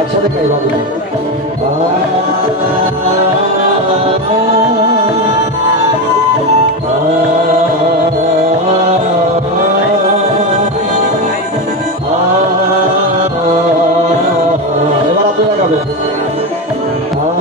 একসাথে গাই বাবু। Ah